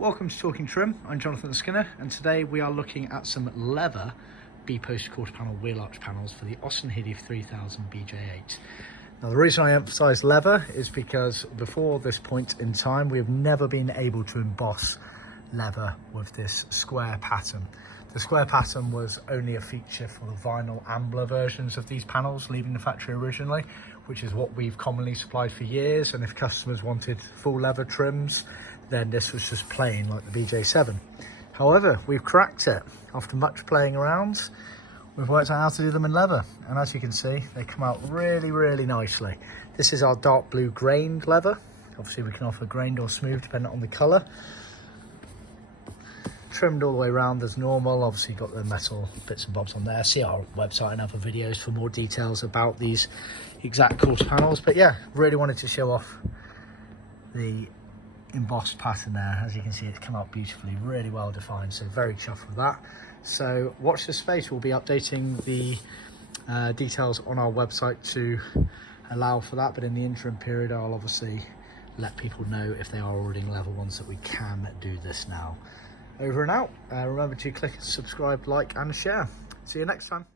Welcome to Talking Trim. I'm Jonathan Skinner, and today we are looking at some leather B-post quarter panel Wheelarch panels for the Austin Healey 3000 BJ8. Now the reason I emphasize leather is because before this point in time we have never been able to emboss leather with this square pattern. The square pattern was only a feature for the vinyl Ambla versions of these panels leaving the factory originally, which is what we've commonly supplied for years, and if customers wanted full leather trims then this was just plain like the BJ7. However, we've cracked it. After much playing around, we've worked out how to do them in leather, and as you can see they come out really nicely. This is our dark blue grained leather. Obviously we can offer grained or smooth depending on the colour. Trimmed all the way around as normal. Obviously got the metal bits and bobs on there. See our website and other videos for more details about these exact quarter panels. But yeah, really wanted to show off the embossed pattern there. As you can see, it's come out beautifully, really well defined, so very chuffed with that. So watch this space. We'll be updating the details on our website to allow for that, but in the interim period I'll obviously let people know if they are ordering leather ones that we can do this now. Over and out. Remember to click subscribe, like and share. See you next time.